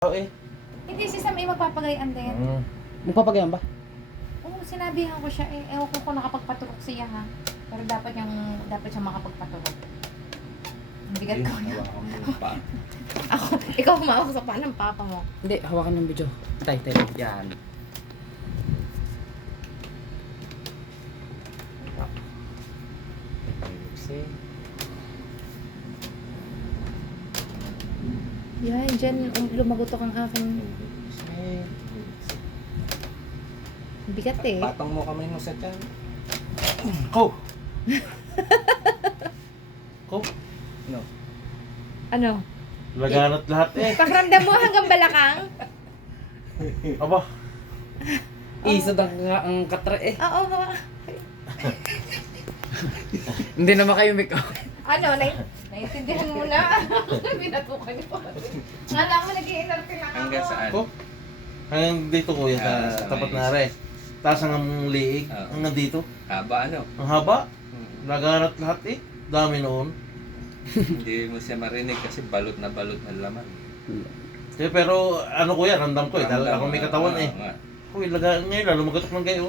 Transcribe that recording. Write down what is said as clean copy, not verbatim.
Oh, eh. Hindi, si Sam ay magpapagayan din. Magpapagayan ba? Oo, sinabihan ko siya eh. Ewan ko kung nakapagpaturok siya ha. Pero dapat siya makapagpaturok. Ang bigat ko yan. Ikaw humawak sa paa ng papa mo. Hindi, hawakan ng video. Tay. Yan. Yan, dyan lumagutok ang aking bigat eh. Patong mo kamay mo sa tiyan. Ko! Ko? No. Ano? Laganat lahat eh. Pakiramdam mo hanggang balakang? Aba. Isa ang katre eh. Oo. Hindi naman kayo make up. Ano, naiintindihan mo na. Binatukan niyo. Ngala mo nag-i-interfere lang ako. Hanggang saan? Ko? Hanggang dito kuya sa sa tapat may- na are. Taas ang liig. Oo. Hanggang dito. Haba ano? Ang haba. Laganat lahat eh. Dami noon. Hindi mo siya marinig kasi balot na laman. Pero ano kuya, ramdam ko eh. Dahil ako may katawan eh. Oo nga. Uy, ngayon lalo magatok ng gayon.